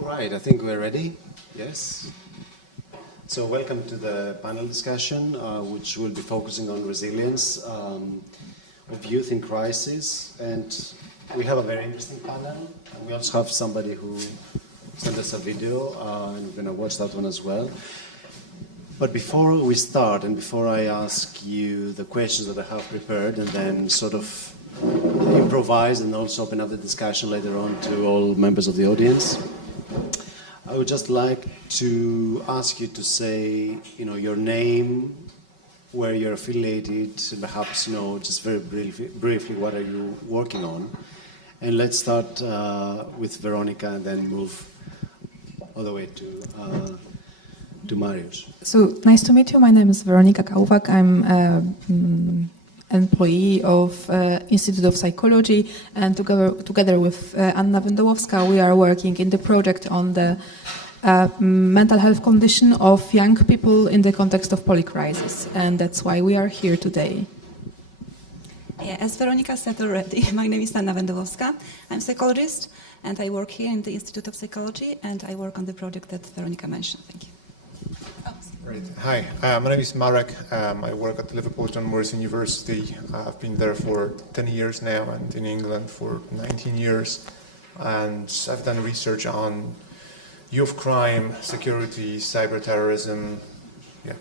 All right, I think we're ready. Yes. So welcome to the panel discussion, which will be focusing on resilience of youth in crisis. And we have a very interesting panel. And we also have somebody who sent us a video, and we're going to watch that one as well. But before we start, and before I ask you the questions that I have prepared, and then sort of improvise and also open up the discussion later on to all members of the audience, I would just like to ask you to say, your name, where you're affiliated, perhaps, just very briefly, what are you working on? And let's start with Weronika and then move all the way to Mariusz. So nice to meet you. My name is Weronika Kałwak. I'm an employee of Institute of Psychology, and together with Anna Wendołowska, we are working in the project on the mental health condition of young people in the context of polycrisis, and that's why we are here today. Yeah, as Weronika said already, my name is Anna Wendołowska. I'm a psychologist, and I work here in the Institute of Psychology, and I work on the project that Weronika mentioned. Thank you. Great. Hi, my name is Marek. I work at Liverpool John Moores University. I've been there for 10 years now and in England for 19 years. And I've done research on youth crime, security, cyber terrorism. Yeah.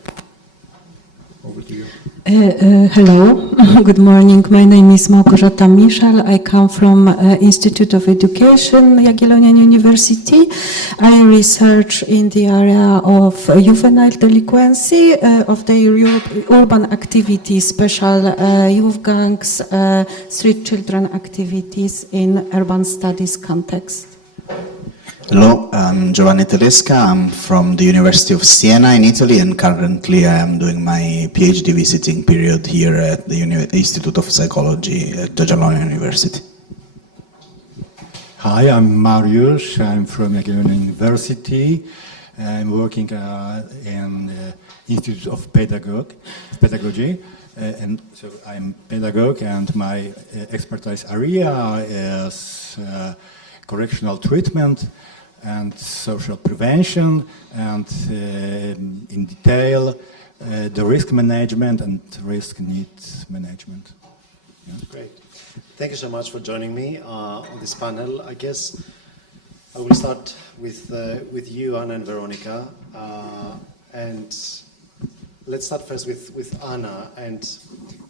Over to you. Hello, good morning. My name is Małgorzata Michel. I come from Institute of Education, Jagiellonian University. I research in the area of juvenile delinquency, of the urban activities, special youth gangs, street children activities in urban studies context. Hello, I'm Giovanni Telesca. I'm from the University of Siena in Italy, and currently I am doing my PhD visiting period here at the Institute of Psychology at Jagiellonian University. Hi, I'm Mariusz. I'm from Jagiellonian University. I'm working in Institute of Pedagogy, and so I'm pedagogue, and my expertise area is correctional treatment and social prevention, and in detail the risk management and risk needs management. Yeah. Great. Thank you so much for joining me on this panel. I guess I will start with you, Anna and Weronika, and let's start first with Anna. And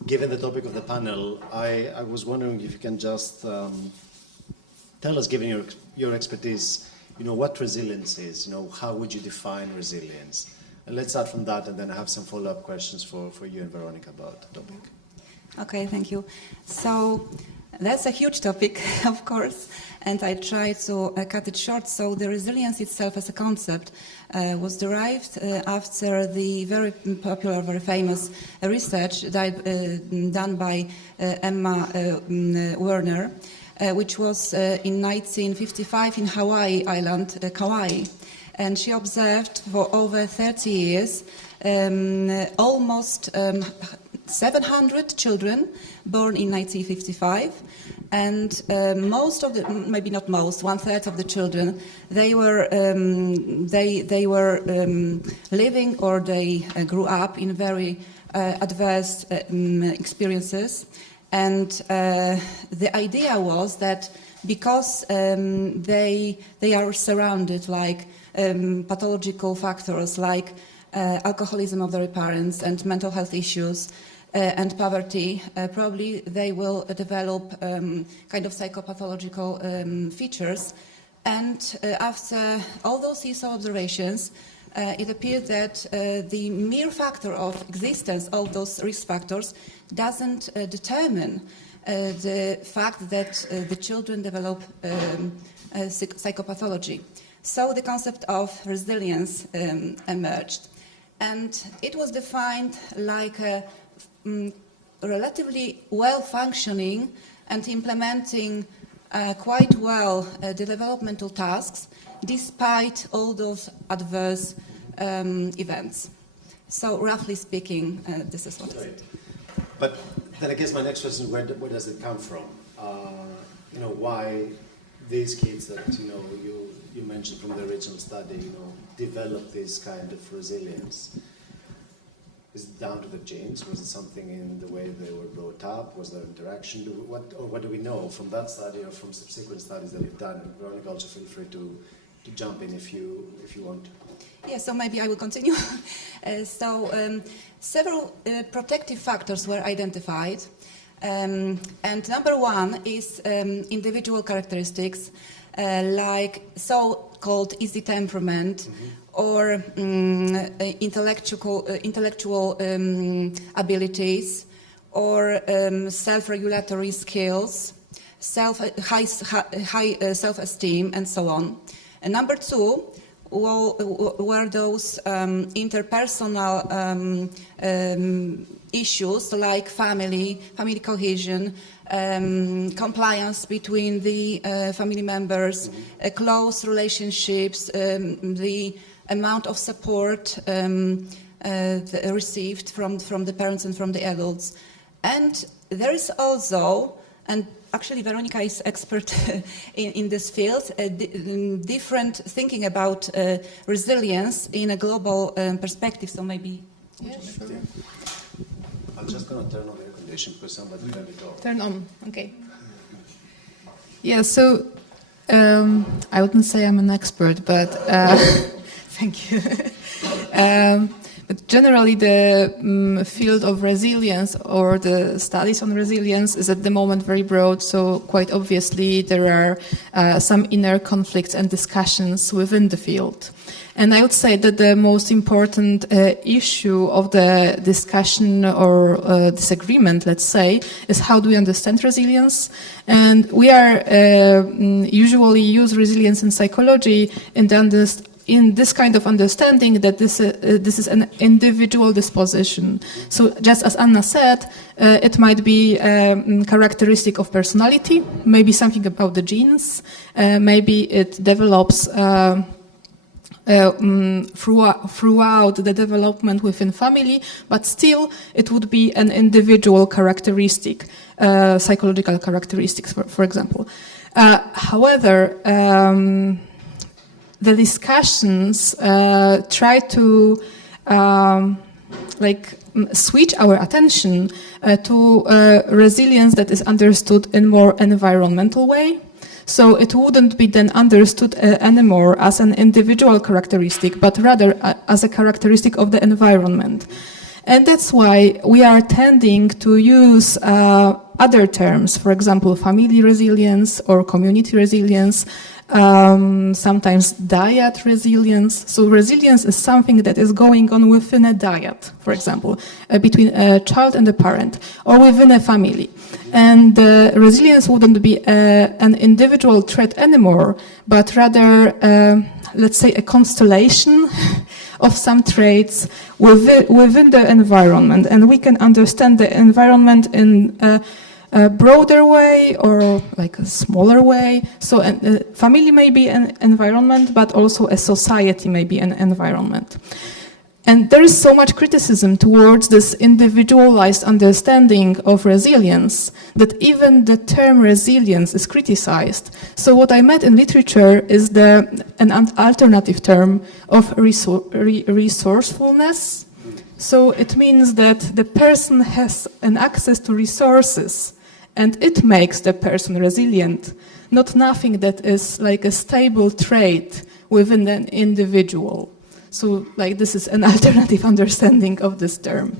given the topic of the panel, I was wondering if you can just tell us, given your expertise, what resilience is. How would you define resilience? And let's start from that, and then I have some follow-up questions for you and Weronika about the topic. Okay, thank you. So that's a huge topic, of course, and I try to cut it short. So the resilience itself as a concept was derived after the very popular, very famous research done by Emma Werner, which was in 1955 in Hawaii island, Kauai. And she observed for over 30 years almost 700 children born in 1955. And most of the, maybe not most, 1/3 of the children, they were living, or they grew up in very adverse experiences. And the idea was that because they are surrounded like pathological factors like alcoholism of their parents and mental health issues and poverty, probably they will develop kind of psychopathological features. And after all those years of observations, it appeared that the mere factor of existence of those risk factors doesn't determine the fact that the children develop psychopathology. So the concept of resilience emerged. And it was defined like a relatively well-functioning and implementing quite well the developmental tasks despite all those adverse events. So roughly speaking, this is what it is. But then I guess my next question is, where does it come from? Why these kids that, you mentioned from the original study, develop this kind of resilience? Is it down to the genes? Was it something in the way they were brought up? Was there interaction? What do we know from that study or from subsequent studies that you've done? Veronika, also feel free to jump in if you want. Yeah, so maybe I will continue. Several protective factors were identified. And number one is individual characteristics like so-called easy temperament or intellectual abilities or self-regulatory skills, high self-esteem, and so on. And number two were those interpersonal issues like family cohesion, compliance between the family members, close relationships, the amount of support received from the parents and from the adults. And there is also, and actually Veronika is expert in this field, different thinking about resilience in a global perspective, so maybe... Yeah, sure. I'm just going to turn on the air condition because somebody can be talking. Turn on, okay. Yeah, so I wouldn't say I'm an expert, but thank you. But generally the field of resilience or the studies on resilience is at the moment very broad, so quite obviously there are some inner conflicts and discussions within the field. And I would say that the most important issue of the discussion or disagreement, let's say, is how do we understand resilience? And we are usually use resilience in psychology in this kind of understanding that this is an individual disposition. So just as Anna said, it might be characteristic of personality, maybe something about the genes, maybe it develops throughout the development within family, but still it would be an individual characteristic, psychological characteristics, for example. However, the discussions try to switch our attention to resilience that is understood in more environmental way. So it wouldn't be then understood anymore as an individual characteristic, but rather as a characteristic of the environment. And that's why we are tending to use other terms, for example, family resilience or community resilience, sometimes diet resilience. So resilience is something that is going on within a diet, for example, between a child and a parent, or within a family. And resilience wouldn't be an individual trait anymore, but rather, let's say, a constellation of some traits within the environment. And we can understand the environment in a broader way or like a smaller way. So family may be an environment, but also a society may be an environment. And there is so much criticism towards this individualized understanding of resilience that even the term resilience is criticized. So what I met in literature is an alternative term of resourcefulness. So it means that the person has an access to resources and it makes the person resilient, not nothing that is like a stable trait within an individual. So this is an alternative understanding of this term.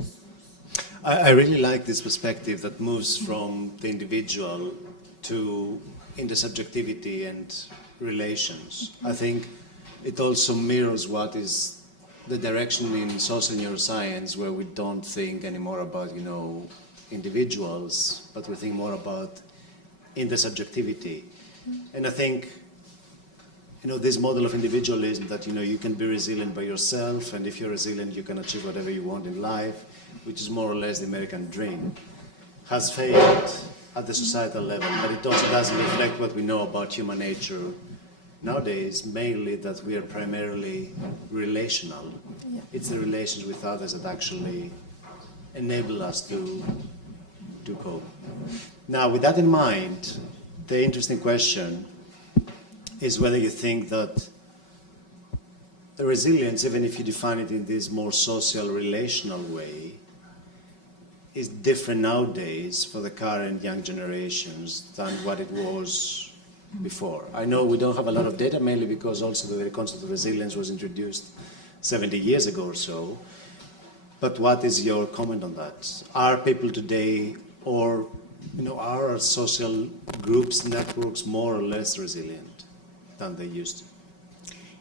I really like this perspective that moves from the individual to intersubjectivity and relations. I think it also mirrors what is the direction in social neuroscience, where we don't think anymore about, individuals, but we think more about intersubjectivity. And I think this model of individualism that, you can be resilient by yourself, and if you're resilient, you can achieve whatever you want in life, which is more or less the American dream, has failed at the societal level, but it also doesn't reflect what we know about human nature nowadays, mainly that we are primarily relational. Yeah. It's the relations with others that actually enable us to cope. Now, with that in mind, the interesting question, is whether you think that the resilience, even if you define it in this more social, relational way, is different nowadays for the current young generations than what it was before. I know we don't have a lot of data, mainly because also the concept of resilience was introduced 70 years ago or so. But what is your comment on that? Are people today, or are our social groups, networks, more or less resilient than they used to?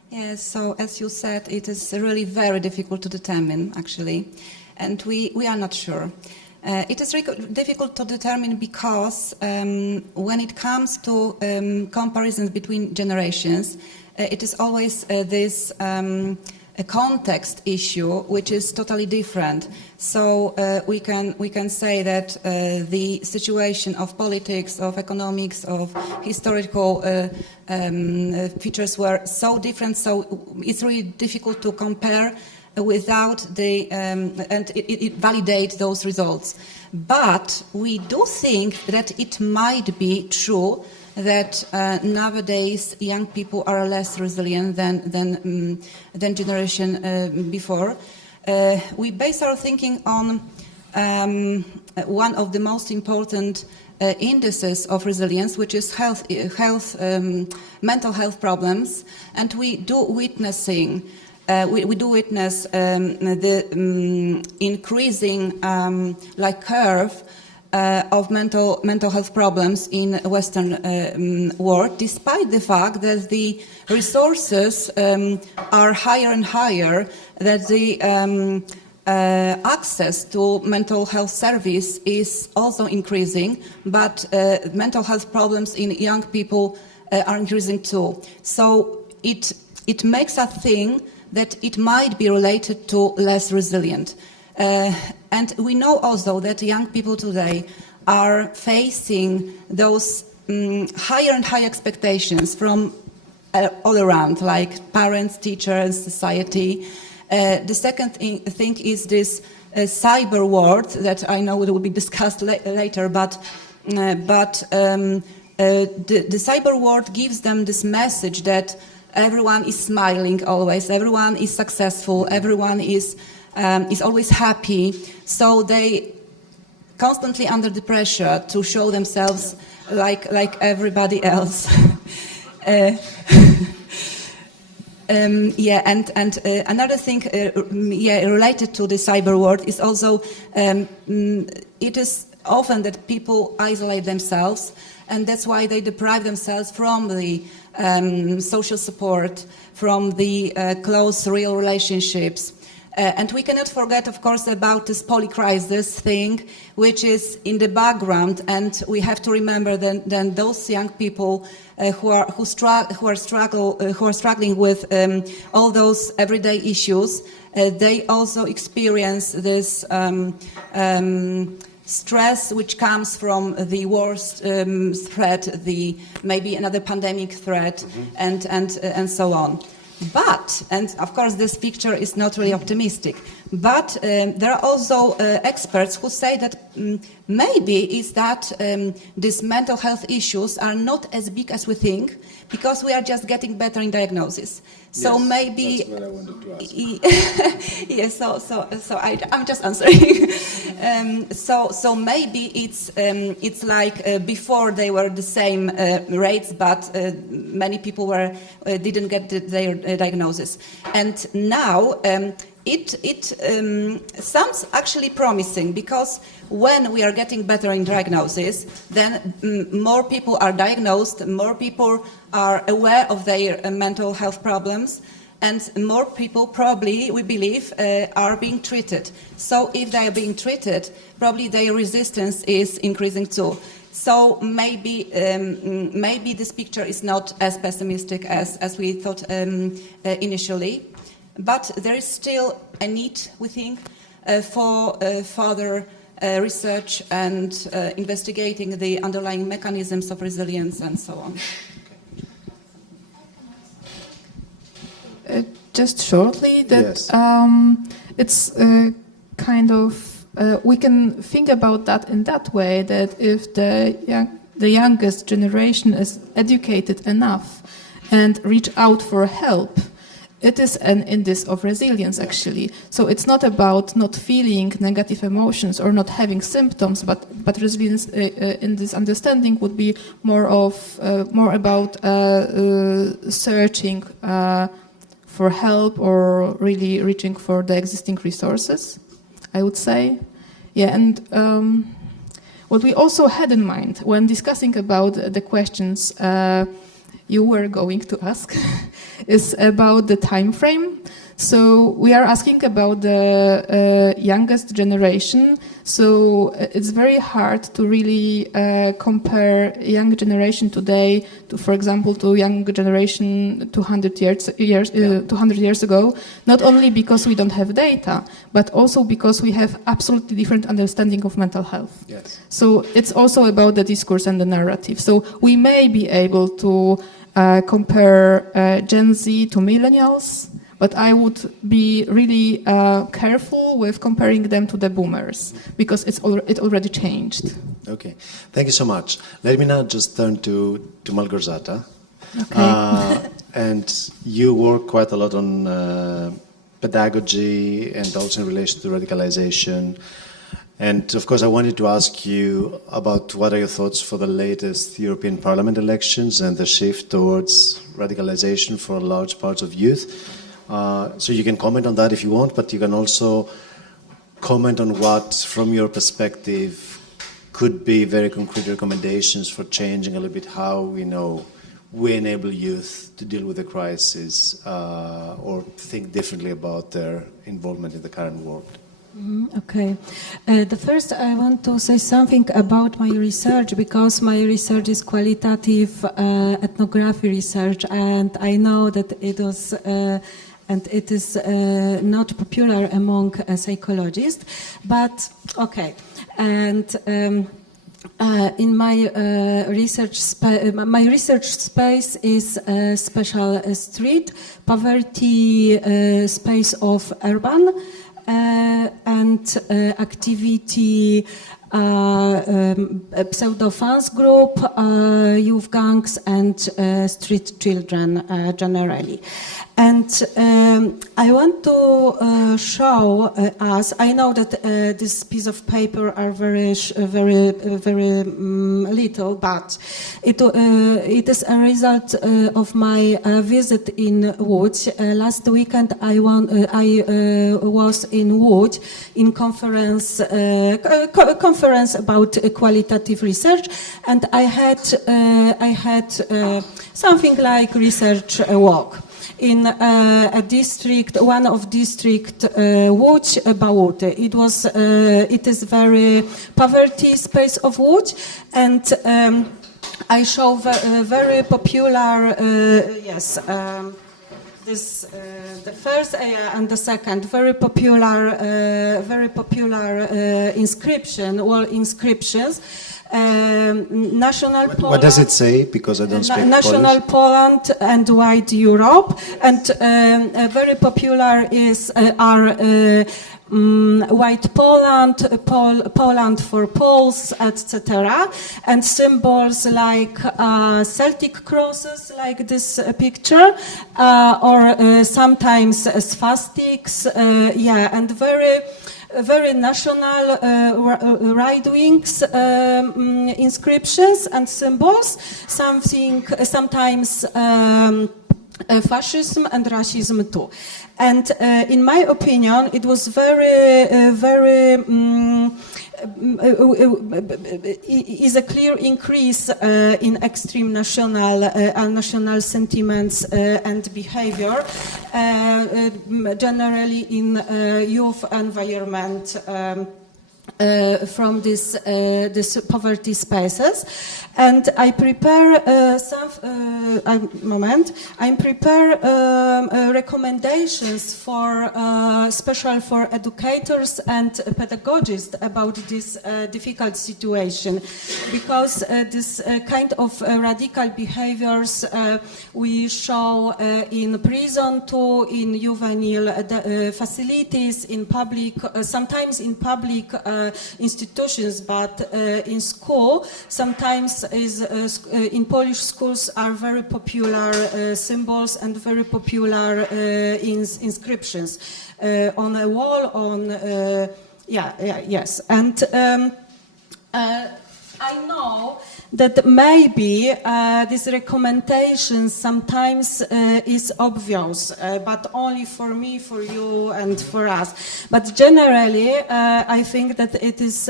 Yes, so as you said, it is really very difficult to determine, actually, and we are not sure. It is difficult to determine because when it comes to comparisons between generations, it is always this a context issue which is totally different. So we can say that the situation of politics, of economics, of historical features were so different, so it's really difficult to compare without the and it validate those results. But we do think that it might be true that nowadays young people are less resilient than generation before. We base our thinking on one of the most important indices of resilience, which is mental health problems, and we do witnessing. We do witness the increasing curve of mental health problems in Western world, despite the fact that the resources are higher and higher, that the access to mental health service is also increasing, but mental health problems in young people are increasing too. So it makes us think that it might be related to less resilient. And we know also that young people today are facing those higher and higher expectations from all around, like parents, teachers, society. The second thing is this cyber world that I know it will be discussed later, but the cyber world gives them this message that everyone is smiling always, everyone is successful, everyone is always happy, so they constantly under the pressure to show themselves like everybody else. Another thing related to the cyber world is also it is often that people isolate themselves, and that's why they deprive themselves from the social support, from the close real relationships. And we cannot forget, of course, about this crisis thing, which is in the background, and we have to remember that those young people who are struggling with all those everyday issues, they also experience this stress which comes from the worst threat, maybe another pandemic threat, and so on. But, and of course this picture is not really optimistic, but there are also experts who say that maybe is that these mental health issues are not as big as we think, because we are just getting better in diagnosis. So yes, maybe that's what I wanted to ask. yes, so I'm just answering. So maybe it's like before they were the same rates, but many people didn't get their diagnosis, and now it sounds actually promising, because when we are getting better in diagnosis, then more people are diagnosed, more people are aware of their mental health problems, and more people probably, we believe, are being treated. So if they are being treated, probably their resistance is increasing too. So maybe this picture is not as pessimistic as we thought initially. But there is still a need, we think, for further research and investigating the underlying mechanisms of resilience and so on. Just shortly, that yes. It's kind of we can think about that in that way, that if the youngest generation is educated enough, and reach out for help, it is an indice of resilience, actually. So it's not about not feeling negative emotions or not having symptoms, but resilience in this understanding would be more about searching for help or really reaching for the existing resources, I would say. Yeah, and what we also had in mind when discussing about the questions you were going to ask is about the time frame. So we are asking about the youngest generation. So it's very hard to really compare young generation today to, for example, to young generation 200 years ago. Not only because we don't have data, but also because we have absolutely different understanding of mental health. Yes. So it's also about the discourse and the narrative. So we may be able to compare Gen Z to millennials, but I would be really careful with comparing them to the boomers because it already changed. Okay, thank you so much. Let me now just turn to Małgorzata. Okay. And you work quite a lot on pedagogy and also in relation to radicalization. And of course, I wanted to ask you about what are your thoughts for the latest European Parliament elections and the shift towards radicalization for large parts of youth. So you can comment on that if you want, but you can also comment on what, from your perspective, could be very concrete recommendations for changing a little bit how we enable youth to deal with the crisis or think differently about their involvement in the current world. Okay. The first, I want to say something about my research because my research is qualitative ethnography research, and I know that it was and it is not popular among psychologists, but okay. And in my research space is special street, poverty space of urban, and activity, pseudo-fans group, youth gangs, and street children generally. And I want to show us. I know that this piece of paper are very little, but it is a result of my visit in Łódź. Last weekend I was in Łódź in conference about qualitative research, and I had something like research walk in a district, one of district Łódź, Bałuty. It is very poverty space of Łódź, and I show very popular, the first and the second very popular inscription, wall inscriptions. National Poland, what does it say? Because I don't speak National Poland and White Europe, and very popular are White Poland, Poland for Poles, etc. And symbols like Celtic crosses, like this picture, or sometimes swastiks, and very national right-wings inscriptions and symbols, sometimes fascism and racism too. And in my opinion, it was is a clear increase in extreme national sentiments and behavior, generally in youth environment. From this poverty spaces, and I prepare recommendations for special for educators and pedagogists about this difficult situation, because this kind of radical behaviors we show in prison too, in juvenile facilities, in public, sometimes in public institutions, but in school, sometimes in Polish schools are very popular symbols and very popular inscriptions on a wall, yes. And I know that maybe these recommendations sometimes is obvious, but only for me, for you, and for us. But generally, I think that it is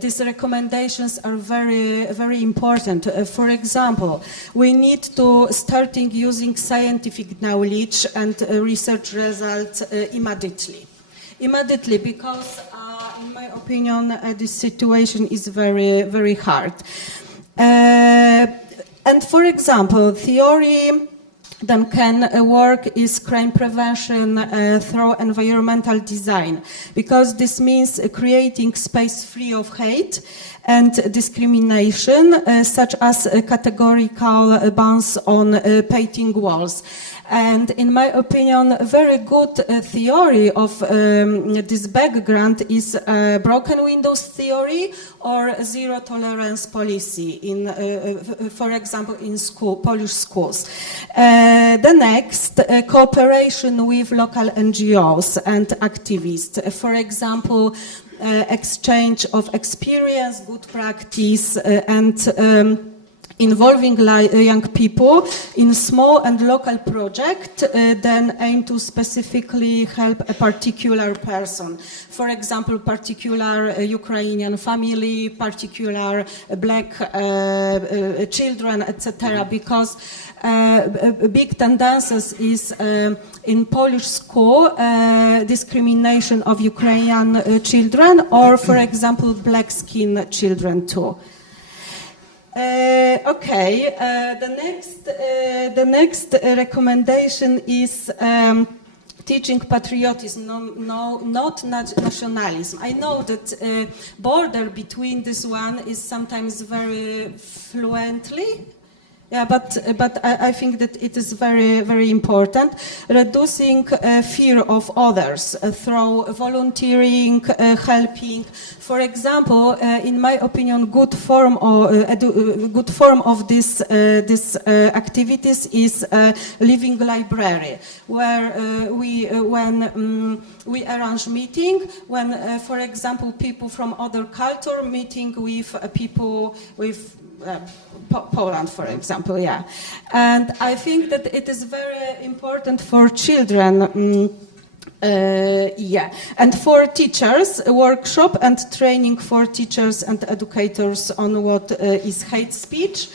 these recommendations are very, very important. For example, we need to starting using scientific knowledge and research results immediately, because in my opinion, this situation is very, very hard. And for example, theory then can work is crime prevention through environmental design, because this means creating space free of hate and discrimination, such as categorical bans on painting walls. And in my opinion, a very good theory of this background is broken windows theory or zero tolerance policy, for example, in Polish schools. The next, cooperation with local NGOs and activists. For example, exchange of experience, good practice, and involving young people in small and local project, then aim to specifically help a particular person. For example, particular Ukrainian family, particular black children, etc. Because big tendencies is in Polish school discrimination of Ukrainian children, or for example, black skin children too. The next recommendation is teaching patriotism, not nationalism. I know that border between this one is sometimes very fluently. Yeah, but I think that it is very, very important. Reducing fear of others through volunteering, helping. For example, in my opinion, good form of this activities is living library, where when we arrange meeting, when, for example, people from other culture meeting with people with Poland, for example, yeah. And I think that it is very important for children, and for teachers, a workshop and training for teachers and educators on what is hate speech,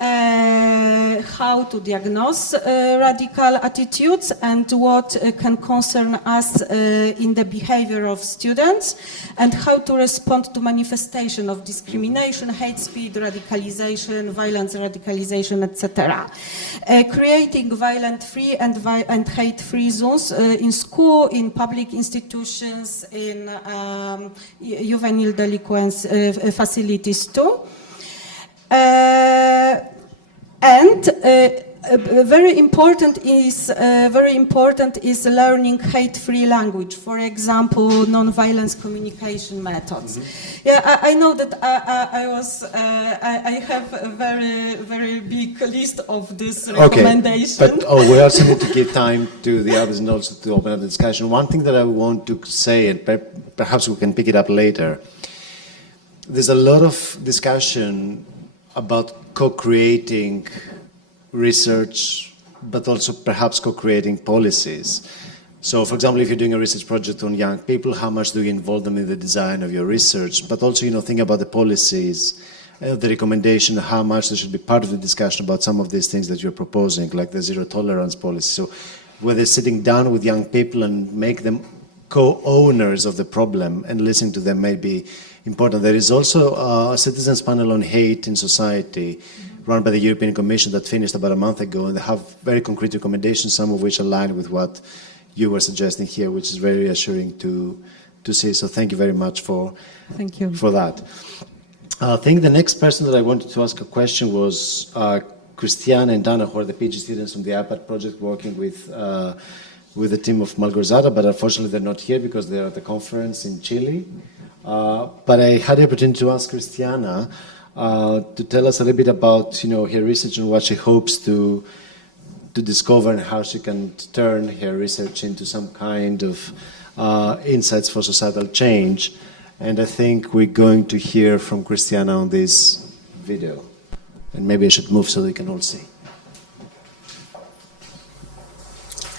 how to diagnose radical attitudes and what can concern us in the behavior of students, and how to respond to manifestation of discrimination, hate speech, radicalization, violence, radicalization, etc. Creating violent-free and hate-free zones in school, in public institutions, in juvenile delinquents facilities too. Very important is learning hate-free language. For example, non-violence communication methods. Yeah, I know that I have a very, very big list of this recommendation. Okay, but we also need to give time to the others and also to open up the discussion. One thing that I want to say, and perhaps we can pick it up later, there's a lot of discussion about co-creating research, but also perhaps co-creating policies. So, for example, if you're doing a research project on young people, how much do you involve them in the design of your research? But also, think about the policies, the recommendation, how much they should be part of the discussion about some of these things that you're proposing, like the zero tolerance policy. So, whether sitting down with young people and make them co-owners of the problem and listening to them may be important. There is also a citizens panel on hate in society run by the European Commission that finished about a month ago, and they have very concrete recommendations, some of which align with what you were suggesting here, which is very reassuring to see. So thank you very much for that. I think the next person that I wanted to ask a question was Christiana and Dana, who are the PhD students from the IPPAD project working with with the team of Małgorzata, but unfortunately they're not here because they're at the conference in Chile. But I had the opportunity to ask Christiana to tell us a little bit about her research and what she hopes to discover and how she can turn her research into some kind of insights for societal change. And I think we're going to hear from Christiana on this video. And maybe I should move so they can all see.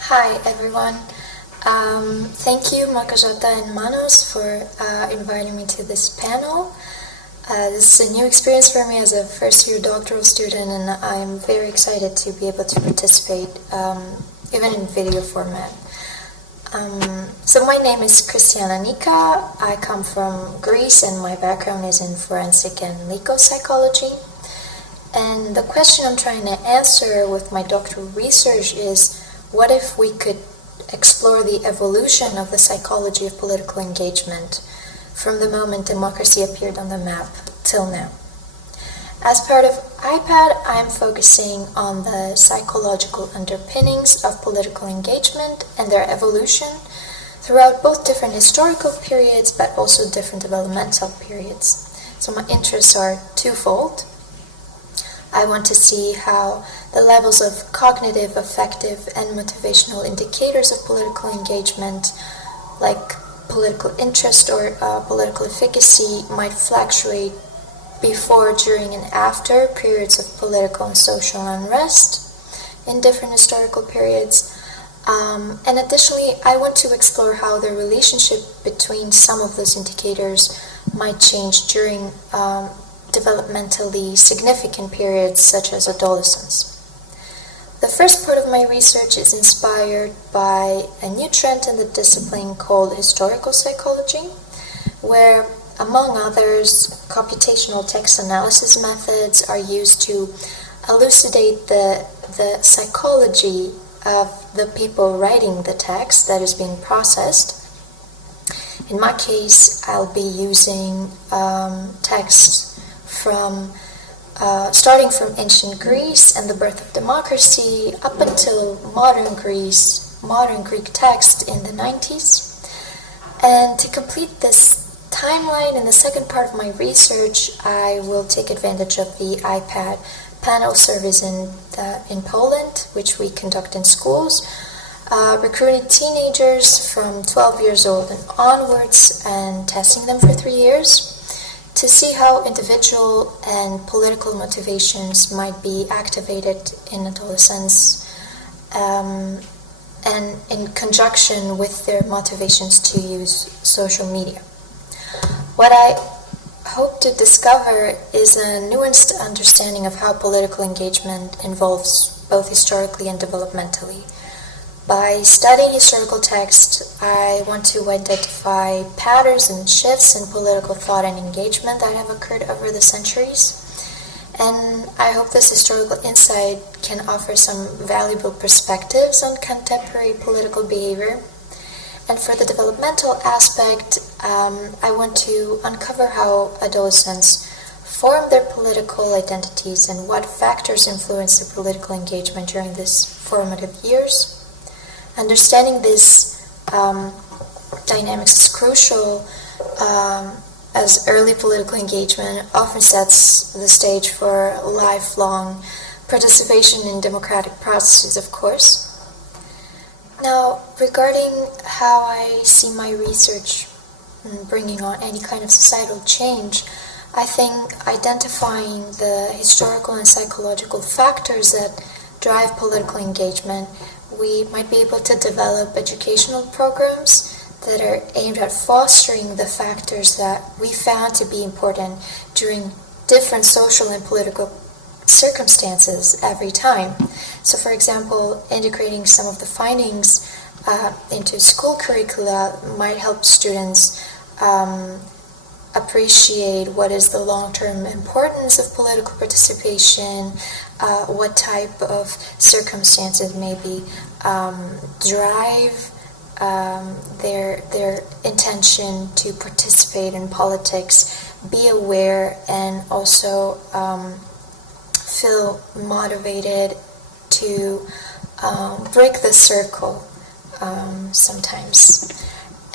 Hi, everyone. Thank you, Małgorzata and Manos, for inviting me to this panel. This is a new experience for me as a first-year doctoral student, and I'm very excited to be able to participate, even in video format. So my name is Christiana Nika. I come from Greece, and my background is in forensic and legal psychology. And the question I'm trying to answer with my doctoral research is, what if we could explore the evolution of the psychology of political engagement from the moment democracy appeared on the map till now? As part of IPPAD, I'm focusing on the psychological underpinnings of political engagement and their evolution throughout both different historical periods but also different developmental periods. So my interests are twofold. I want to see how the levels of cognitive, affective, and motivational indicators of political engagement, like political interest or political efficacy, might fluctuate before, during, and after periods of political and social unrest in different historical periods. And additionally, I want to explore how the relationship between some of those indicators might change during developmentally significant periods such as adolescence. The first part of my research is inspired by a new trend in the discipline called historical psychology, where, among others, computational text analysis methods are used to elucidate the psychology of the people writing the text that is being processed. In my case, I'll be using texts from starting from ancient Greece and the birth of democracy up until modern Greece, modern Greek text in the 90s. And to complete this timeline, in the second part of my research, I will take advantage of the IPPAD panel service in Poland, which we conduct in schools, recruiting teenagers from 12 years old and onwards and testing them for 3 years to see how individual and political motivations might be activated in adolescence and in conjunction with their motivations to use social media. What I hope to discover is a nuanced understanding of how political engagement involves both historically and developmentally. By studying historical text, I want to identify patterns and shifts in political thought and engagement that have occurred over the centuries. And I hope this historical insight can offer some valuable perspectives on contemporary political behavior. And for the developmental aspect, I want to uncover how adolescents form their political identities and what factors influence their political engagement during these formative years. Understanding this dynamics is crucial, as early political engagement often sets the stage for lifelong participation in democratic processes, of course. Now, regarding how I see my research bringing on any kind of societal change, I think identifying the historical and psychological factors that drive political engagement, we might be able to develop educational programs that are aimed at fostering the factors that we found to be important during different social and political circumstances every time. So, for example, integrating some of the findings into school curricula might help students appreciate what is the long-term importance of political participation, what type of circumstances maybe drive their intention to participate in politics, be aware, and also feel motivated to break the circle sometimes.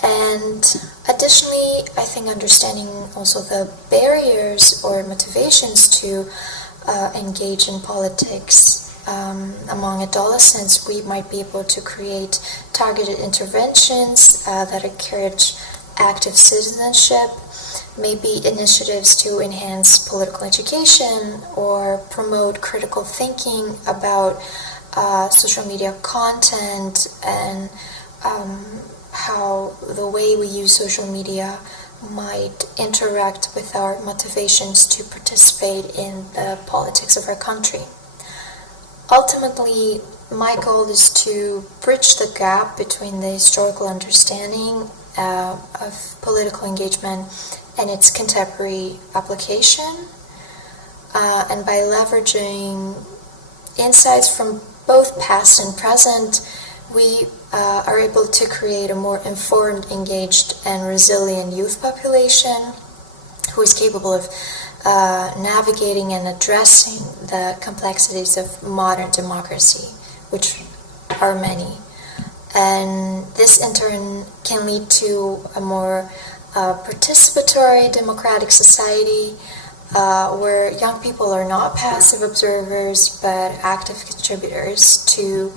And additionally, I think understanding also the barriers or motivations to engage in politics among adolescents, we might be able to create targeted interventions that encourage active citizenship, maybe initiatives to enhance political education or promote critical thinking about social media content and how the way we use social media might interact with our motivations to participate in the politics of our country. Ultimately, my goal is to bridge the gap between the historical understanding of political engagement and its contemporary application, and by leveraging insights from both past and present, we are able to create a more informed, engaged, and resilient youth population who is capable of navigating and addressing the complexities of modern democracy, which are many. And this in turn can lead to a more participatory democratic society where young people are not passive observers but active contributors to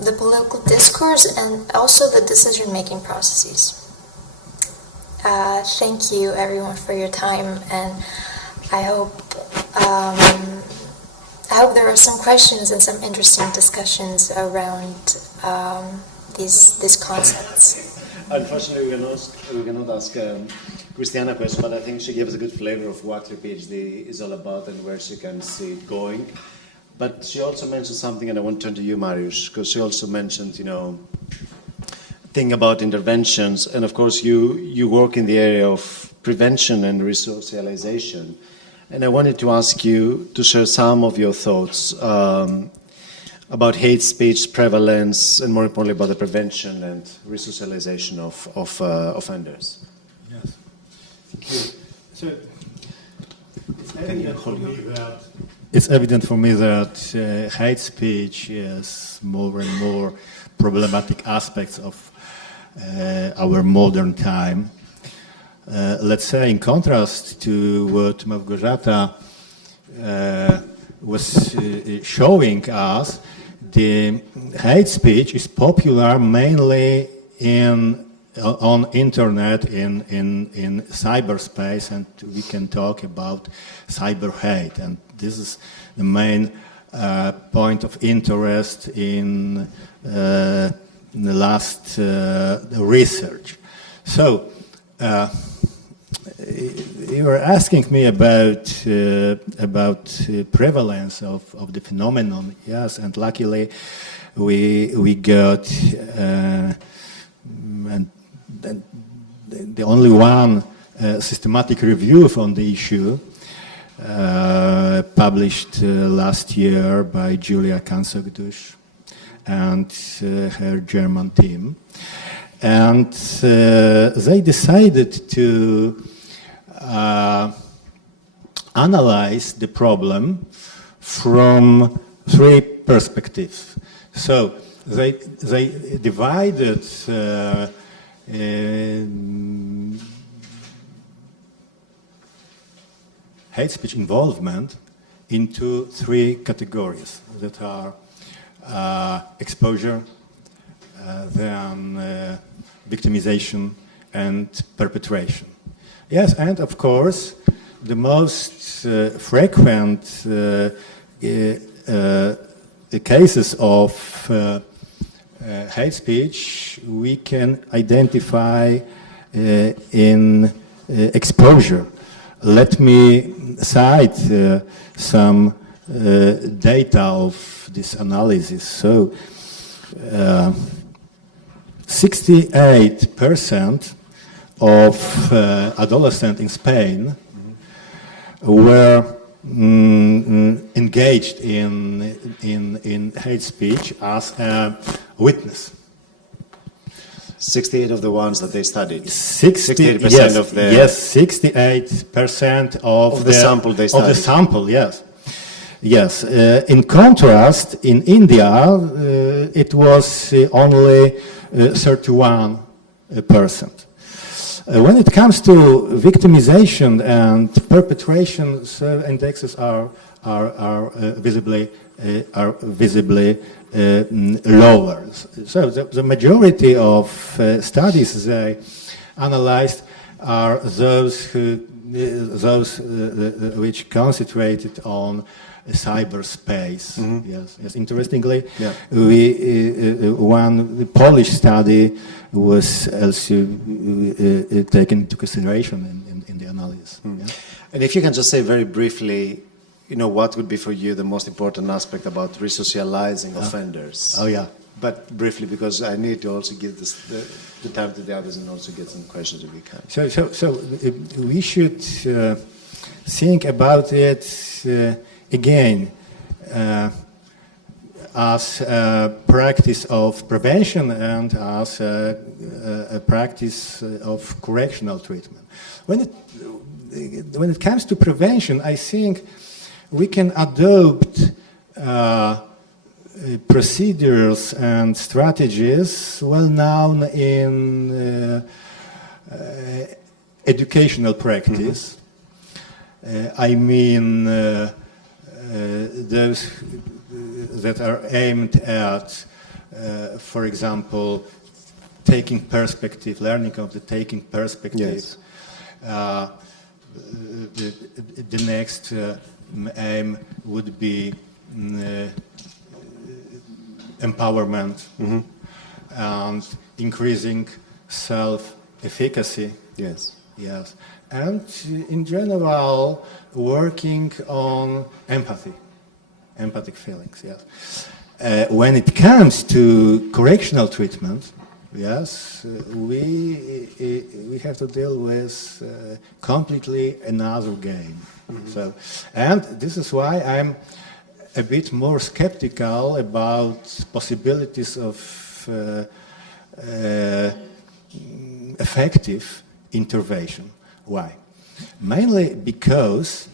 the political discourse and also the decision-making processes. Thank you everyone for your time, and I hope there are some questions and some interesting discussions around these concepts. Unfortunately, we cannot ask Christiana a question, but I think she gave us a good flavor of what your PhD is all about and where she can see it going. But she also mentioned something, and I want to turn to you, Mariusz, because she also mentioned, thing about interventions, and of course you work in the area of prevention and resocialization. And I wanted to ask you to share some of your thoughts about hate speech prevalence, and more importantly about the prevention and resocialization of offenders. Yes, thank you. So it's evident for me that hate speech is more and more problematic aspects of our modern time. Let's say, in contrast to what Małgorzata was showing us, the hate speech is popular mainly on internet, in cyberspace, and we can talk about cyber hate, and this is the main point of interest in the last research. So you were asking me about prevalence of the phenomenon. Yes, and luckily we got and the only one systematic review on the issue published last year by Julia Kansogdusz and her German team. And they decided to analyze the problem from three perspectives. So they divided hate speech involvement into three categories that are exposure, then victimization, and perpetration. Yes, and of course, the most frequent cases of hate speech we can identify in exposure. Let me cite some data of this analysis. So, 68% of adolescents in Spain were engaged in hate speech as a witness. 68 of the ones that they studied. 68% yes, of the 68% of the sample they studied. Of the sample, yes. Yes. In contrast, in India, it was only 31%. When it comes to victimization and perpetration, indexes are visibly lower. So the majority of studies they analyzed are those which concentrated on cyberspace. Yes. Interestingly, one Polish study was also taken into consideration in the analysis. Yeah. And if you can just say very briefly, what would be for you the most important aspect about resocializing offenders? Oh, yeah. But briefly, because I need to also give the time to the others and also get some questions if we can. So we should think about it again as a practice of prevention and as a practice of correctional treatment. When it comes to prevention, I think we can adopt procedures and strategies well known in educational practice. I mean those that are aimed at, for example, taking perspective, learning of the taking perspective. Yes. The next aim would be empowerment and increasing self-efficacy. Yes. Yes. And in general, working on empathic feelings, yes. When it comes to correctional treatment, yes, we have to deal with completely another game. So, and this is why I'm a bit more skeptical about possibilities of effective intervention. Why? Mainly because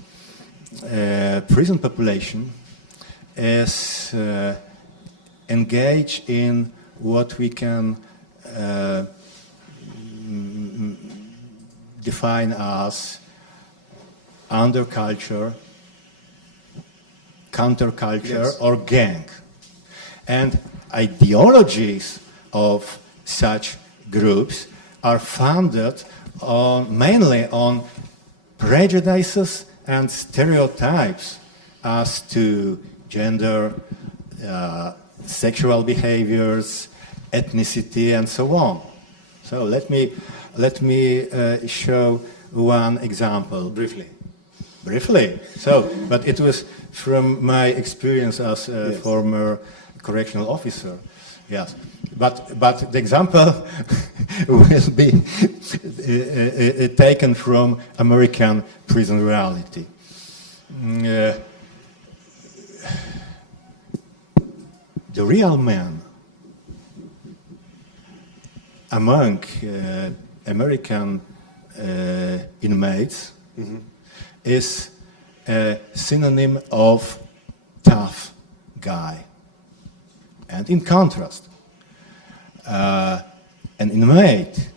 prison population is engaged in what we can define as underculture, counterculture, yes, or gang. And ideologies of such groups are founded mainly on prejudices and stereotypes as to gender, sexual behaviors, ethnicity, and so on. So let me show one example briefly. So, but it was from my experience as a former correctional officer. Yes, but the example will be taken from American prison reality. The real man among American inmates is a synonym of tough guy. And in contrast, an inmate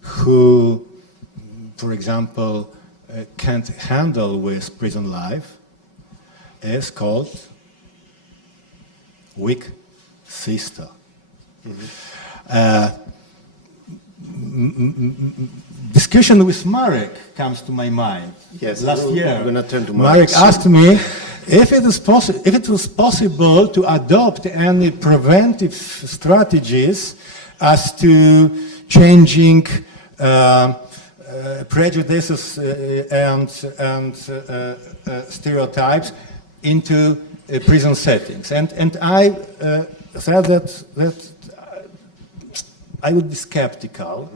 who, for example, can't handle with prison life is called weak sister. Discussion with Marek comes to my mind. Yes, last year, I'm going to turn to Marek asked me if it was possible to adopt any preventive strategies as to changing prejudices and stereotypes into prison settings. And I said that I would be skeptical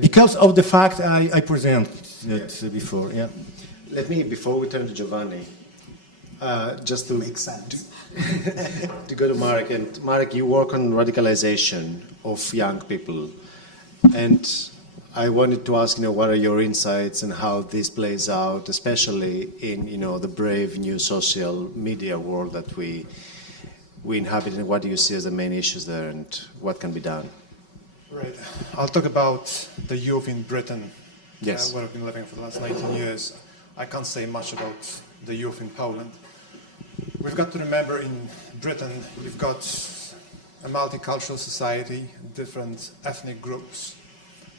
because of the fact I presented before. Yeah. Let me, before we turn to Giovanni, just to make sense, to go to Marek. And Marek, you work on radicalization of young people, and I wanted to ask, what are your insights and how this plays out, especially in, the brave new social media world that we inhabit, and what do you see as the main issues there, and what can be done? Right. I'll talk about the youth in Britain, Yes. where I've been living for the last 19 years. I can't say much about the youth in Poland. We've got to remember in Britain, you've got a multicultural society, different ethnic groups,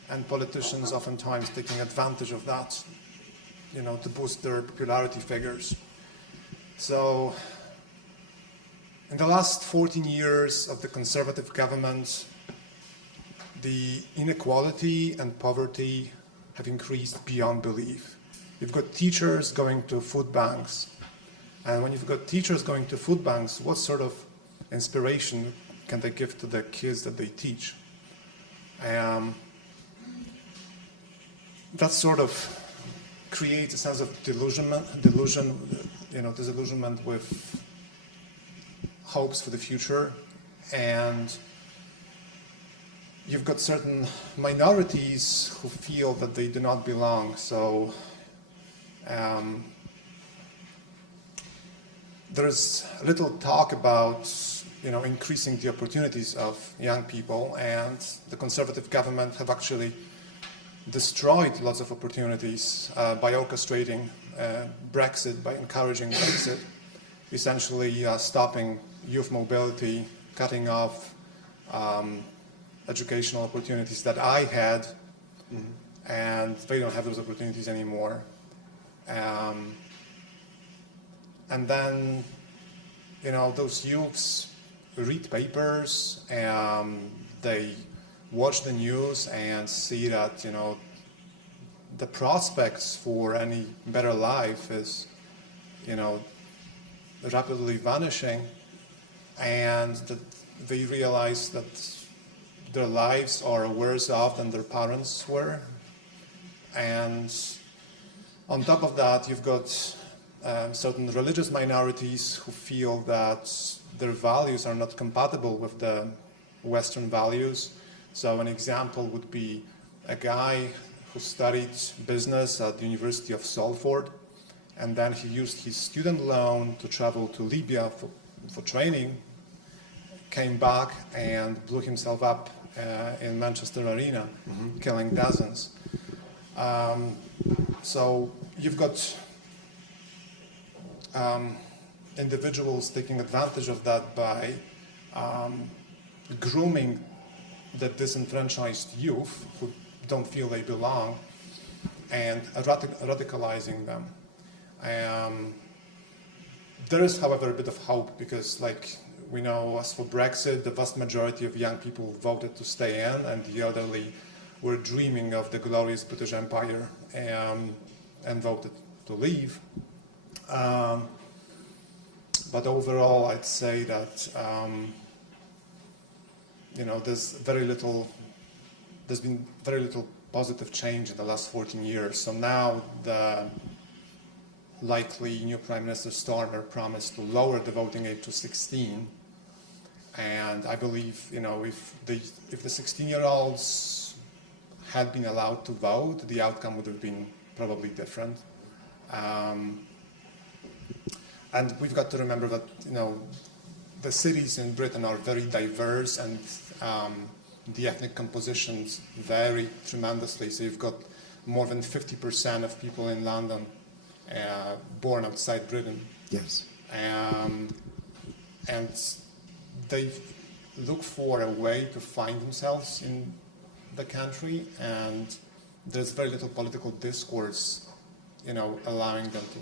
and politicians oftentimes taking advantage of that, to boost their popularity figures. So, in the last 14 years of the Conservative government, the inequality and poverty have increased beyond belief. You've got teachers going to food banks, and when you've got teachers going to food banks, what sort of inspiration can they give to the kids that they teach? That sort of creates a sense of disillusionment with hopes for the future, and you've got certain minorities who feel that they do not belong. So there's little talk about increasing the opportunities of young people, and the Conservative government have actually destroyed lots of opportunities by orchestrating Brexit, by encouraging Brexit, essentially stopping youth mobility, cutting off educational opportunities that I had, and they don't have those opportunities anymore. And then, those youths read papers, they watch the news and see that, the prospects for any better life is, rapidly vanishing, and that they realize that their lives are worse off than their parents were. And on top of that, you've got certain religious minorities who feel that their values are not compatible with the Western values. So an example would be a guy who studied business at the University of Salford, and then he used his student loan to travel to Libya for training, came back and blew himself up in Manchester Arena, killing dozens. So you've got individuals taking advantage of that by grooming the disenfranchised youth who don't feel they belong and radicalizing them. There is, however, a bit of hope because, like we know, as for Brexit, the vast majority of young people voted to stay in, and the elderly were dreaming of the glorious British Empire and voted to leave. But overall, I'd say that there's been very little positive change in the last 14 years. So now the likely new Prime Minister Starmer promised to lower the voting age to 16. And I believe, if the 16-year-olds had been allowed to vote, the outcome would have been probably different. And we've got to remember that, the cities in Britain are very diverse, and the ethnic compositions vary tremendously. So you've got more than 50% of people in London born outside Britain. Yes. And they look for a way to find themselves in the country, and there's very little political discourse, allowing them to,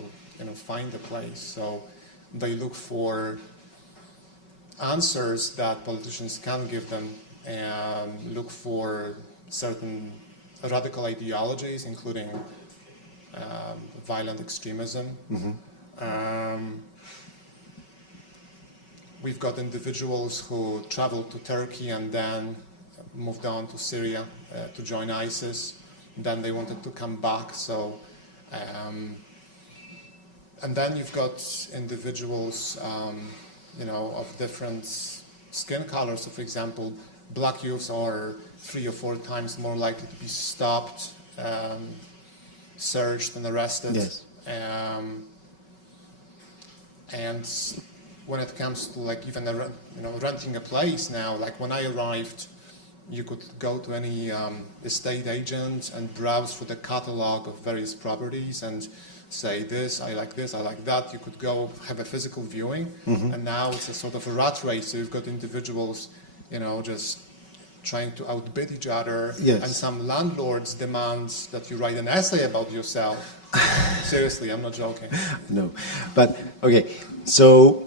find a place. So they look for answers that politicians can give them, and look for certain radical ideologies, including violent extremism. We've got individuals who traveled to Turkey and then moved on to Syria to join ISIS. Then they wanted to come back. So, and then you've got individuals, of different skin colors. So, for example, black youths are 3 or 4 times more likely to be stopped, searched and arrested. Yes. And when it comes to like even renting a place now, like when I arrived, you could go to any estate agent and browse through the catalog of various properties and say this, I like that. You could go have a physical viewing, and now it's a sort of a rat race. So you've got individuals, just trying to outbid each other, yes. and some landlords demand that you write an essay about yourself. Seriously, I'm not joking. No, but okay, so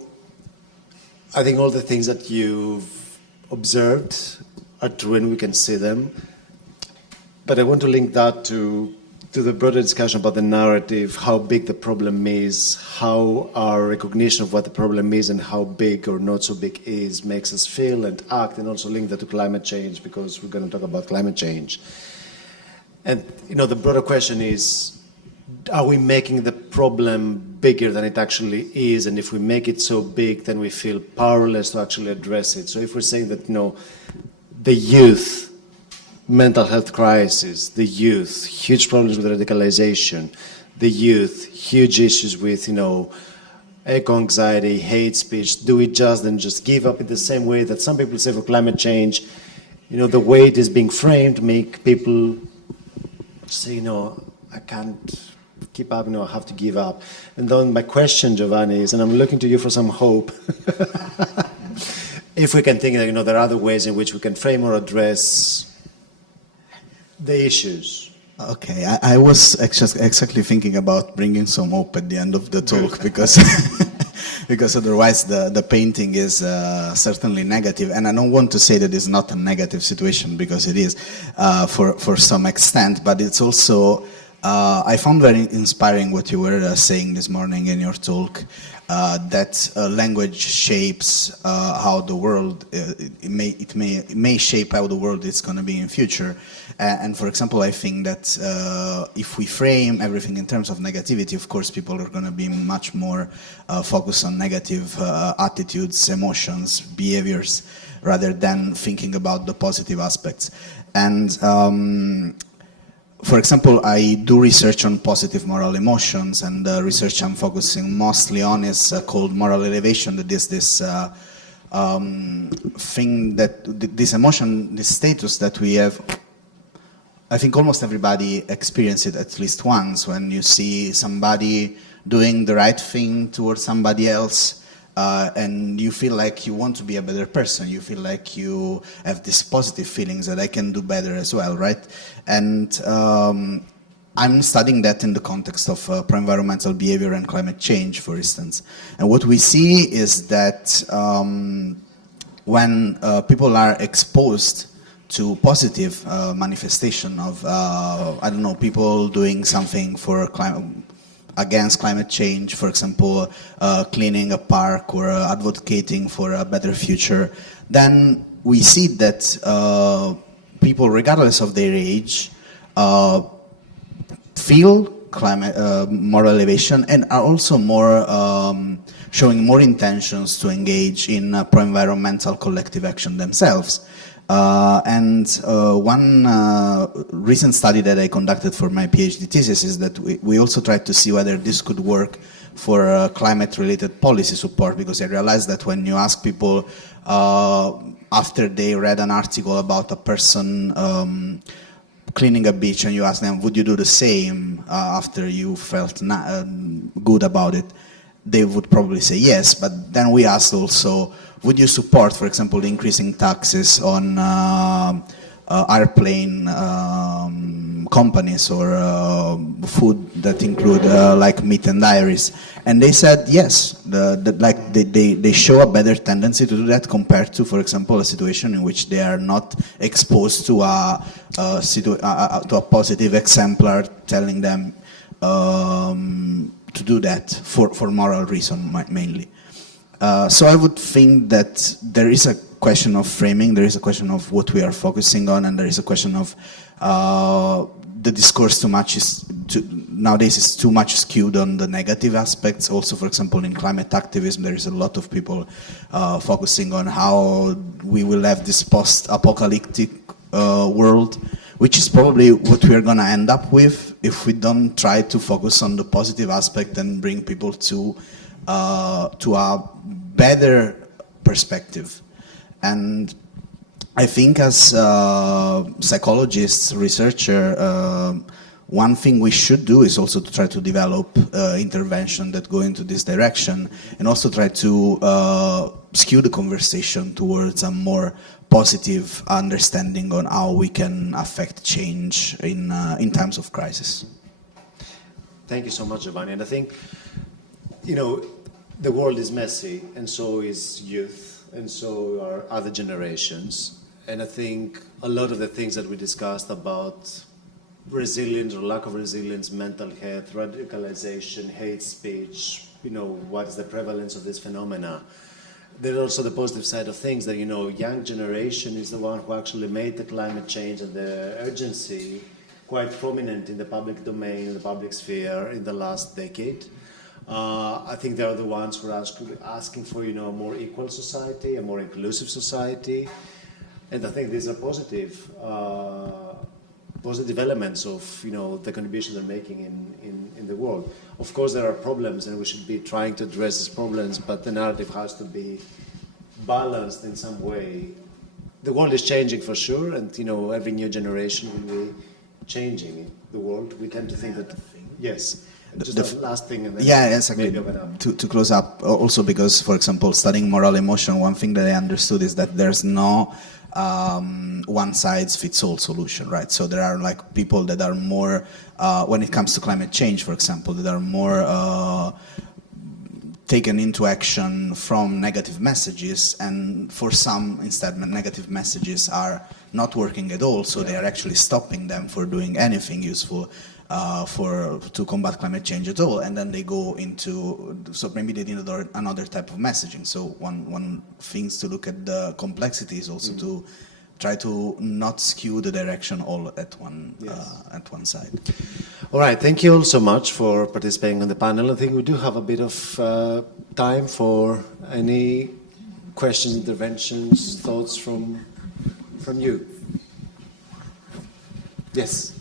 I think all the things that you've observed are true and we can see them, but I want to link that to the broader discussion about the narrative, how big the problem is, how our recognition of what the problem is and how big or not so big is makes us feel and act, and also link that to climate change, because we're going to talk about climate change. And the broader question is, are we making the problem bigger than it actually is? And if we make it so big, then we feel powerless to actually address it. So if we're saying that, the youth mental health crisis, the youth, huge problems with radicalization, the youth, huge issues with, eco-anxiety, hate speech, do we just give up in the same way that some people say for climate change, the way it is being framed make people say, I can't keep up, I have to give up. And then my question, Giovanni, is, and I'm looking to you for some hope, if we can think that, there are other ways in which we can frame or address the issues. Okay, I was exactly thinking about bringing some hope at the end of the talk, because because otherwise the painting is certainly negative, and I don't want to say that it's not a negative situation, because it is for some extent, but it's also I found very inspiring what you were saying this morning in your talk, that language shapes how the world, it may shape how the world is going to be in future. And for example, I think that if we frame everything in terms of negativity, of course, people are going to be much more focused on negative attitudes, emotions, behaviors, rather than thinking about the positive aspects. And for example, I do research on positive moral emotions, and the research I'm focusing mostly on is called moral elevation. That is this thing that, this emotion, this status that we have. I think almost everybody experiences it at least once, when you see somebody doing the right thing towards somebody else, and you feel like you want to be a better person. You feel like you have these positive feelings that I can do better as well, right? And I'm studying that in the context of pro-environmental behavior and climate change, for instance. And what we see is that when people are exposed to positive manifestation of, I don't know, people doing something for against climate change, for example, cleaning a park or advocating for a better future, then we see that people, regardless of their age, feel climate moral elevation, and are also more showing more intentions to engage in pro-environmental collective action themselves. And one recent study that I conducted for my PhD thesis is that we also tried to see whether this could work for climate-related policy support, because I realized that when you ask people after they read an article about a person cleaning a beach, and you ask them, would you do the same after you felt good about it, they would probably say yes. But then we asked also, would you support, for example, increasing taxes on airplane companies or food that include like meat and dairies? And they said yes. They show a better tendency to do that compared to, for example, a situation in which they are not exposed to a positive exemplar telling them to do that for moral reason mainly. So I would think that there is a question of framing, there is a question of what we are focusing on, and there is a question of the discourse nowadays is too much skewed on the negative aspects. Also, for example, in climate activism, there is a lot of people focusing on how we will have this post-apocalyptic world, which is probably what we are going to end up with if we don't try to focus on the positive aspect and bring people to a better perspective. And I think as psychologists, researcher, one thing we should do is also to try to develop intervention that go into this direction, and also try to skew the conversation towards a more positive understanding on how we can affect change in times of crisis. Thank you so much, Giovanni. And I think, the world is messy, and so is youth, and so are other generations. And I think a lot of the things that we discussed about resilience or lack of resilience, mental health, radicalization, hate speech, what is the prevalence of this phenomena. There's also the positive side of things that, young generation is the one who actually made the climate change and the urgency quite prominent in the public domain, in the public sphere in the last decade. I think they are the ones who are asking for, a more equal society, a more inclusive society. And I think these are positive elements of, the contribution they're making in the world. Of course, there are problems, and we should be trying to address these problems, but the narrative has to be balanced in some way. The world is changing for sure, and, every new generation will be changing the world. We tend to think that, yes. Just the last thing, and then exactly. To close up, also because, for example, studying moral emotion, one thing that I understood is that there's no one-size-fits-all solution, right? So there are people that are more, when it comes to climate change, for example, that are more taken into action from negative messages, and for some, instead, negative messages are not working at all, so they are actually stopping them for doing anything useful to combat climate change at all, and then they go into, so maybe they need another type of messaging. So one thing to look at the complexity is also to try to not skew the direction all at one side. All right, thank you all so much for participating on the panel. I think we do have a bit of time for any questions, interventions, thoughts from you. Yes.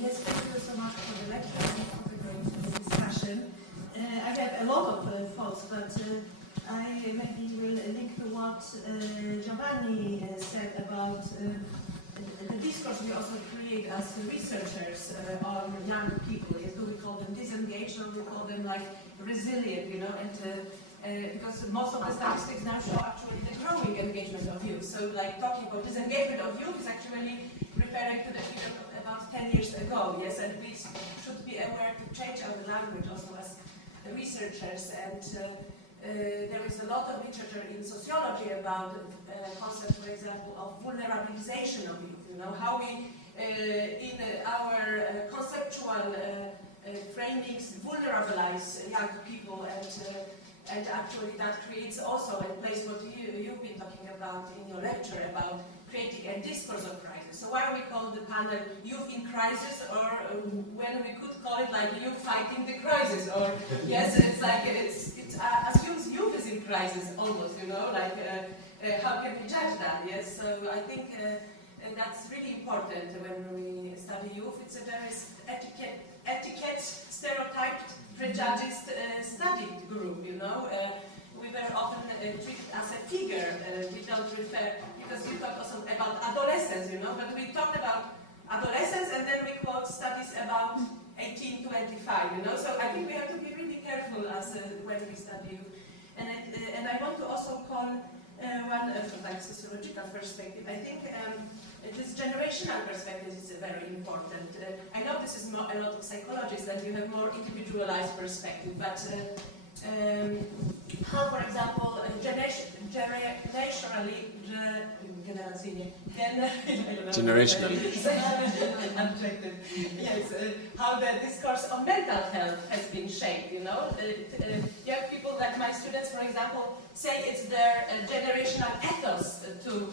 Yes, thank you so much for the lecture and for the great discussion. I have a lot of thoughts, but I maybe will link to what Giovanni said about the discourse we also create as researchers on young people. Do we call them disengaged, or we call them resilient, and because most of the statistics now show actually the growing engagement of youth. So talking about disengagement of youth is actually referring to the figure of about 10 years ago, yes, and we should be aware to change our language also as researchers. And there is a lot of literature in sociology about the concept, for example, of vulnerabilization of youth. How we, in our conceptual framings, vulnerabilize young people, and actually that creates also a place what you've been talking about in your lecture about creating a discourse of crisis. So why we call the panel Youth in Crisis, or when we could call it Youth Fighting the Crisis, or yes, it's it assumes youth is in crisis almost, how can we judge that? Yes, so I think that's really important when we study youth. It's a very etiquette, stereotyped, prejudiced studied group, We were often treated as a figure. We don't refer, because we talk also about adolescence, but we talked about adolescence and then we quote studies about 18 to 25, So I think we have to be really careful as when we study youth. And I want to also call one from sociological perspective. I think this generational perspective is very important. I know this is a lot of psychologists that you have more individualized perspective, but how, for example, generationally, then Generational. Objective. Yes, how the discourse on mental health has been shaped, you know. Young people like my students, for example, say it's their generational ethos to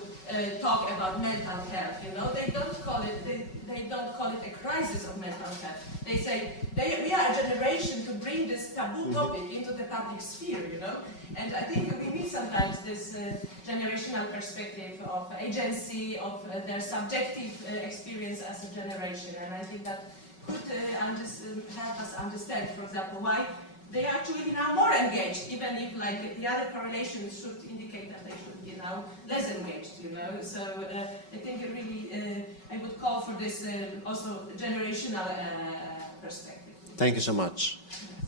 talk about mental health, you know. They don't call it a crisis of mental health. They say we are a generation to bring this taboo topic into the public sphere, you know. And I think we need sometimes this generational perspective of agency, of their subjective experience as a generation. And I think that could help us understand, for example, why they are actually now more engaged, even if like the other correlations should indicate that they should be now less engaged, you know. So I think it really, I would call for this also generational perspective. Thank you so much.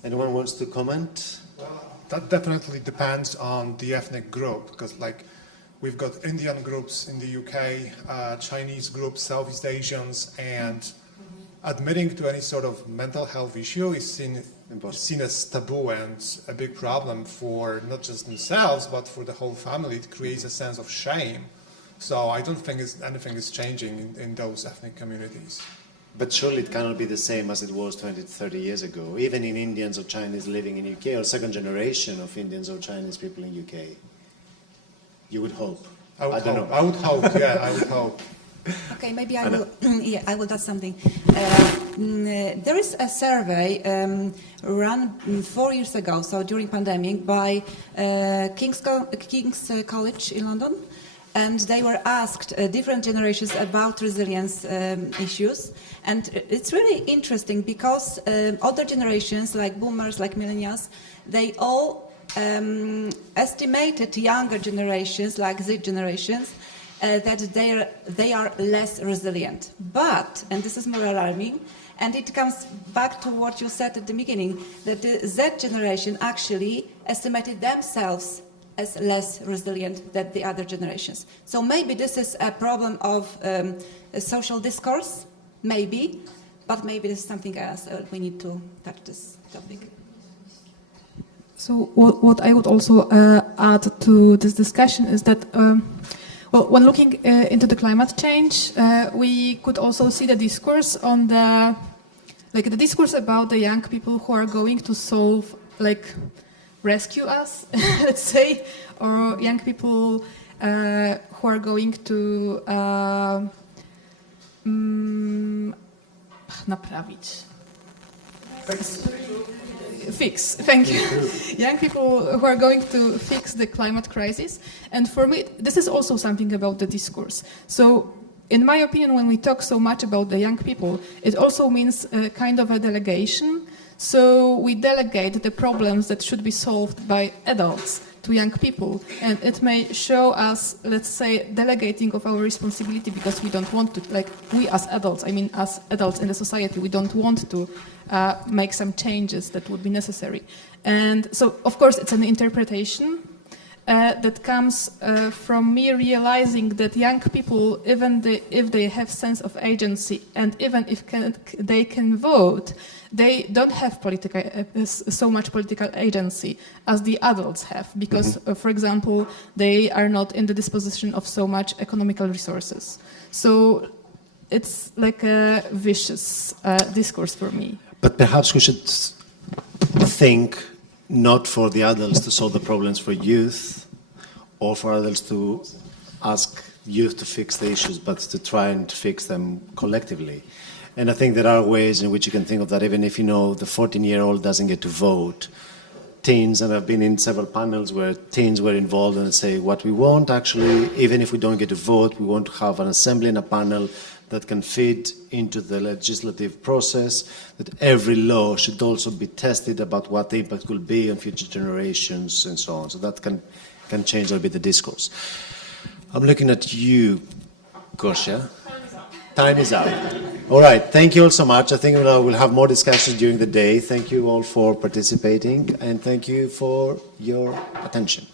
Anyone wants to comment? Well, that definitely depends on the ethnic group, because like we've got Indian groups in the UK, Chinese groups, Southeast Asians, and admitting to any sort of mental health issue is seen as taboo and a big problem for not just themselves, but for the whole family. It creates a sense of shame. So I don't think anything is changing in those ethnic communities. But surely it cannot be the same as it was 20 to 30 years ago, even in Indians or Chinese living in UK, or second generation of Indians or Chinese people in UK. You would hope. I would hope, yeah, I would hope. Okay, maybe I will. Yeah, I will add something. There is a survey run 4 years ago, so during pandemic, by King's College in London, and they were asked different generations about resilience issues, and it's really interesting because older generations, like boomers, like millennials, they all estimated younger generations, like Z generations, that they are less resilient. But, and this is more alarming, and it comes back to what you said at the beginning, that the Z generation actually estimated themselves as less resilient than the other generations. So maybe this is a problem of a social discourse, maybe, but maybe there's something else. We need to touch this topic. So what I would also add to this discussion is that well, when looking into the climate change, we could also see the discourse on the discourse about the young people who are going to solve, rescue us, let's say, or young people who are going to naprawić. Fix, thank you. Young people who are going to fix the climate crisis. And for me, this is also something about the discourse. So, in my opinion, when we talk so much about the young people, it also means a kind of a delegation. So, we delegate the problems that should be solved by adults to young people. And it may show us, let's say, delegating of our responsibility because we don't want to, we as adults, as adults in the society, we don't want to make some changes that would be necessary. And so, of course, it's an interpretation that comes from me realizing that young people, even if they have sense of agency and even if they can vote, they don't have so much political agency as the adults have because, for example, they are not in the disposition of so much economical resources. So it's like a vicious discourse for me. But perhaps we should think not for the adults to solve the problems for youth or for adults to ask youth to fix the issues, but to try and fix them collectively. And I think there are ways in which you can think of that, even if the 14-year-old doesn't get to vote. Teens, and I've been in several panels where teens were involved and say what we want actually, even if we don't get to vote, we want to have an assembly and a panel that can feed into the legislative process, that every law should also be tested about what the impact will be on future generations and so on. So that can change a little bit the discourse. I'm looking at you, Gosia. Time is up. All right, thank you all so much. I think we'll have more discussions during the day. Thank you all for participating, and thank you for your attention.